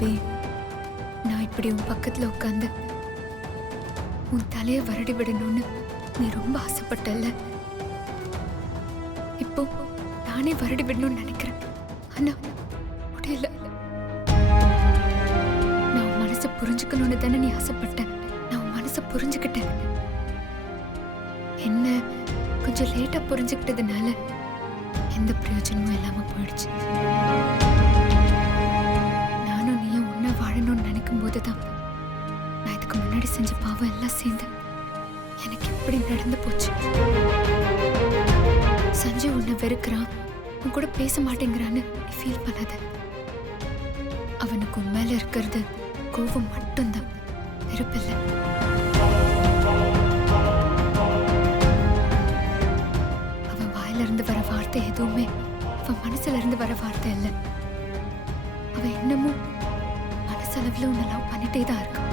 அபி, நான் இப்படி உன் பக்கத்துல உட்காந்து உன் தலையை வருடி விடணும்னு நீ ரொம்ப ஆசைப்பட்டல்ல. இப்போ நானே வருடி விடணும்னு நினைக்கிறேன். ஆனா முடியல. நான் உன் மனசை புரிஞ்சுக்கணும்னு தானே நீ ஆசைப்பட்ட. நான் உன் மனசை புரிஞ்சுக்கிட்டேன். என்ன கொஞ்சம் லேட்டா புரிஞ்சுக்கிட்டதுனால எந்த பிரயோஜனமும் இல்லாம போயிடுச்சு. நானும் நீயும் ஒன்னா வாழணும்னு நினைக்கும் போதுதான் நான் இதுக்கு முன்னாடி செஞ்ச பாவம் எல்லாம் சேர்ந்து எனக்கு இப்படி நடந்து போச்சு. சஞ்சய் உன்னை வெறுக்கிறான், உன் கூட பேச மாட்டேங்கிறான்னு நீ ஃபீல் பண்ணாத. அவனுக்கு உன் மேல இருக்கிறது கோபம் மட்டும்தான், வெறுப்பில்லை. அவன் வாயில இருந்து வர வார்த்தை எதுவுமே அவன் மனசுல இருந்து வர வார்த்தை இல்லை. அவன் இன்னமும் மனசளவுல உன்னை லவ் பண்ணிட்டே தான் இருக்கான்.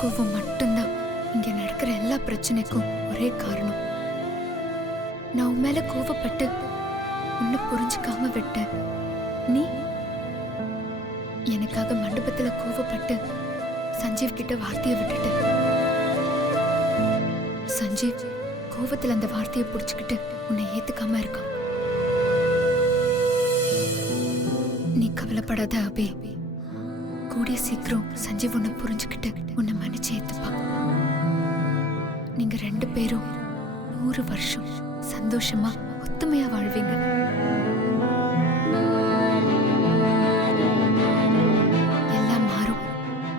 கோபம் மட்டும்தான் இங்க நடக்கிற எல்லா பிரச்சனைக்கும் ஒரே காரணம். நான் உன் மேல கோபப்பட்டு உன்னை புரிஞ்சுக்காம விட்டேன். நீ எனக்காக மண்டபத்துல கோபப்பட்டு சஞ்சீவ் கிட்ட வார்த்தையை விட்டுட்டு, சஞ்சீவ் கோபத்துல அந்த வார்த்தையை புடிச்சுக்கிட்டு உன்னை ஏத்துக்காம இருக்கான். நீ கவலைப்படாத அபி, கூடிய சீக்கிரம் சஞ்சீவ் உன்னை புரிஞ்சுக்கிட்டு உன்னை மன்னிச்சு ஏத்துப்பான். நீங்க 2 பேரும் 100 வருஷம் சந்தோஷமா ஒத்துமையா வாழ்வீங்க. எல்லாம் மாறும்.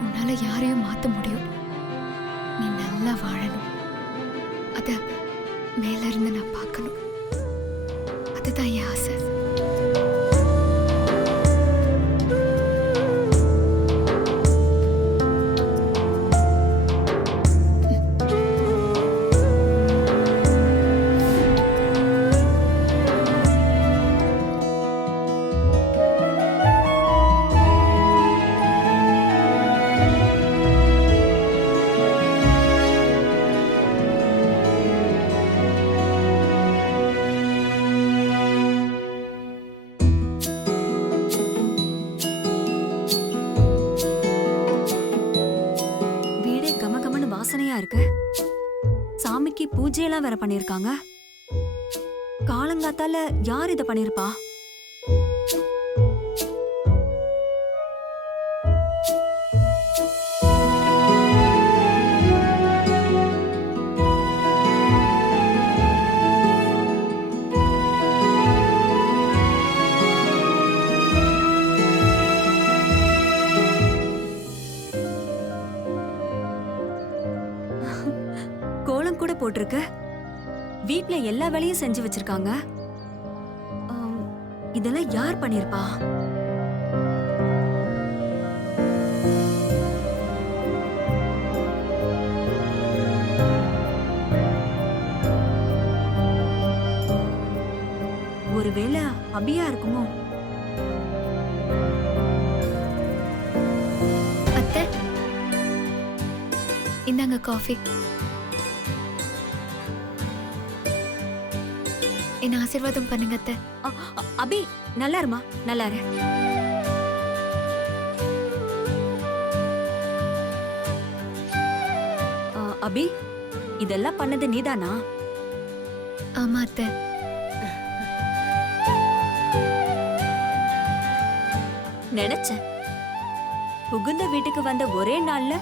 உன்னால யாரையும் மாத்த முடியும். நீ நல்லா வாழணும். அத மேல இருந்து நான் பார்க்கணும். அதுதான் என் ஆசை. வாசனையா இருக்கு. சாமிக்கு பூஜையெல்லாம் வேற பண்ணிருக்காங்க. காலங்காத்தால யார் இத பண்ணிருப்பா? கூட போட்டிருக்கு. வீட்ல எல்லா வேலையும் செஞ்சு வச்சிருக்காங்க. இதெல்லாம் யார் பண்ணிருப்பா? ஒருவேளை அபியா இருக்குமோ? அத்தை, இந்தாங்க காஃபி. என்ன ஆசீர்வாதம் பண்ணுங்க அத்தை. அபி நல்லா இருமா, நல்லா இரு. அபி, இதெல்லாம் பண்ணது நீதானா? ஆமா அத்தை. நினைச்சேன். புகுந்த வீட்டுக்கு வந்த ஒரே நாள்ல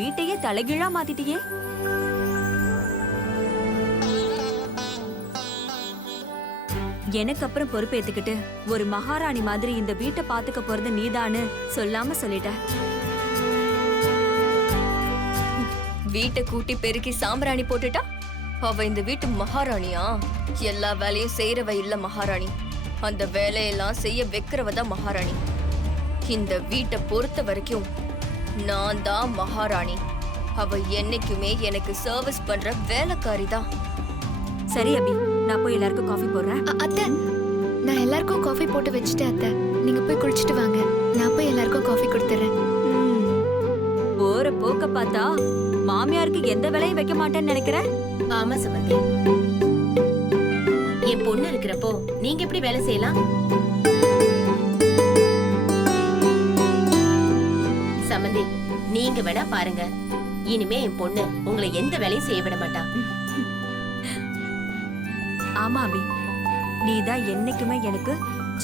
வீட்டையே தலைகீழா மாத்திட்டியே. எனக்கு அப்புறம் பொறுப்பேத்துக்கிட்டு ஒரு மகாராணி மாதிரி இந்த வீட்டை பாத்துக்க போறது நீதான்னு சொல்லாம சொல்லிட்ட. வீட்டை கூட்டி பெருக்கி சாம்பிராணி போட்டுட்டா அவ இந்த வீட்டு மகாராணியா? எல்லா வேலையும் செய்யறவ இல்ல மகாராணி, அந்த வேலையெல்லாம் செய்ய வைக்கிறவதான் மகாராணி. இந்த வீட்டை பொறுத்த வரைக்கும் நான் தான் மகாராணி. அவ என்னைக்குமே எனக்கு சர்வீஸ் பண்ற வேலைக்காரி தான். சரி அபி, நான் போய் எல்லாருக்கும் காஃபி போடுறேன். அத்தை, நான் எல்லாருக்கும் காஃபி போட்டு வச்சுட்டேன் அத்தை. நீங்க போய் குடிச்சிட்டு வாங்க. நான் போய் எல்லாருக்கும் காஃபி கொடுத்துறேன். போற போக்க பார்த்தா மாமியாருக்கு எந்த வேலையும் வைக்க மாட்டேன்னு நினைக்கிறேன். ஆமா சமந்தி. என் பொண்ணு இருக்கிறப்போ நீங்க எப்படி வேலை செய்யலாம்? சம்பந்தி, நீங்க வேணா பாருங்க. இனிமே என் பொண்ணு உங்களை எந்த வேலையும் செய்ய விட மாட்டா. ஆமா அபி, நீதான் என்னைக்குமே எனக்கு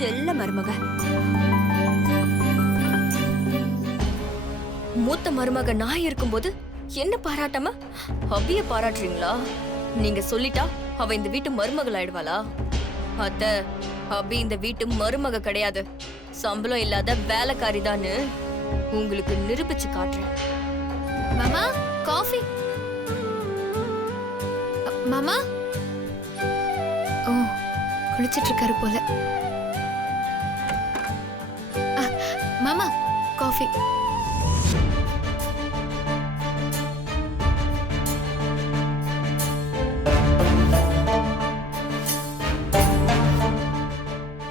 செல்ல மருமக. மூத்த மருமக நான் இருக்கும்போது என்ன பாராட்டாம அபிய பாராட்டுறீங்களா? நீங்க சொல்லிட்டா அவ இந்த வீட்டு மருமகள் ஆயிடுவாளா? அத்த, அபி இந்த வீட்டு மருமக கிடையாது, சம்பளம் இல்லாத வேலைக்காரிதான்னு உங்களுக்கு நிரூபிச்சு காட்டுறேன். மாமா காஃபி. மாமா. ஓ, குளிச்சிட்டு இருக்காரு போல. மாமா காஃபி.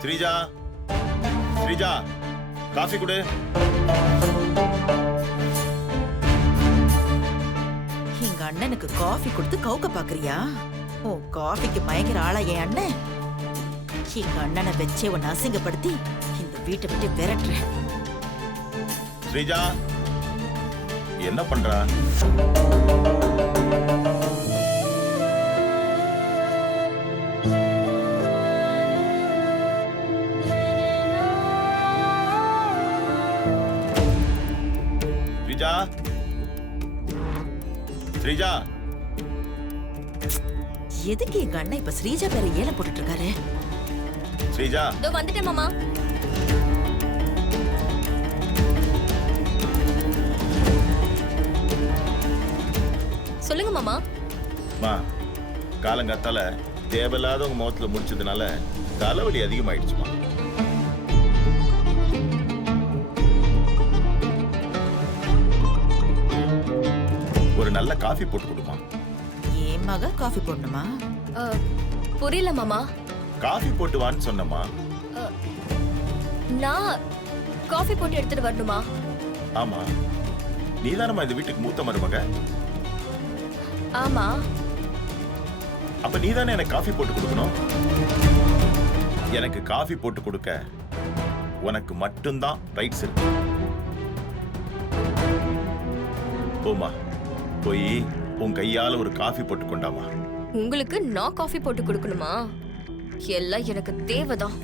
ஸ்ரீஜா, ஸ்ரீஜா, காஃபி குடு. எங்க அண்ணனுக்கு காஃபி கொடுத்து கவுக்க பாக்குறியா? ஓ, காஃபிக்கு பயங்கர ஆளா என் அண்ணன். எங்க அண்ணனை வச்சே உன்னை அசிங்கப்படுத்தி இந்த வீட்டை விட்டு விரட்டுறேன். ஸ்ரீஜா, என்ன பண்ற? ஸ்ரீஜா, ஸ்ரீஜா, எதுக்கு எங்க அண்ணன் இப்ப ஸ்ரீஜா பேர ஏலம் போட்டுட்டு இருக்காரு? ஸ்ரீஜா, இதோ வந்துட்டேன் மாமா. சொல்லுங்க மாமா. மா, காலங்காத்தால தேவையில்லாத உங்க முகத்துல முடிச்சதுனால தலைவலி அதிகமாயிடுச்சுமா. ஒரு நல்ல காஃபி போட்டு கொடுமா. என் மக காஃபி போடணுமா? புரியல மாமா. காஃபி போட்டு வான்னு சொன்னமா. நான் காஃபி போட்டு எடுத்துட்டு வரணுமா? ஆமா, நீதானமா இந்த வீட்டுக்கு மூத்த மருமக. ஆமா. அப்ப நீதானே எனக்கு காஃபி போட்டு கொடுக்கணும். எனக்கு காஃபி போட்டு கொடுக்க உனக்கு மட்டும்தான் ரைட்ஸ் இருக்கு. போமா, போய் உன் கையால ஒரு காஃபி போட்டு கொண்டாமா. உங்களுக்கு நான் காஃபி போட்டு கொடுக்கணுமா? எல்லாம் எனக்கு தேவைதான்.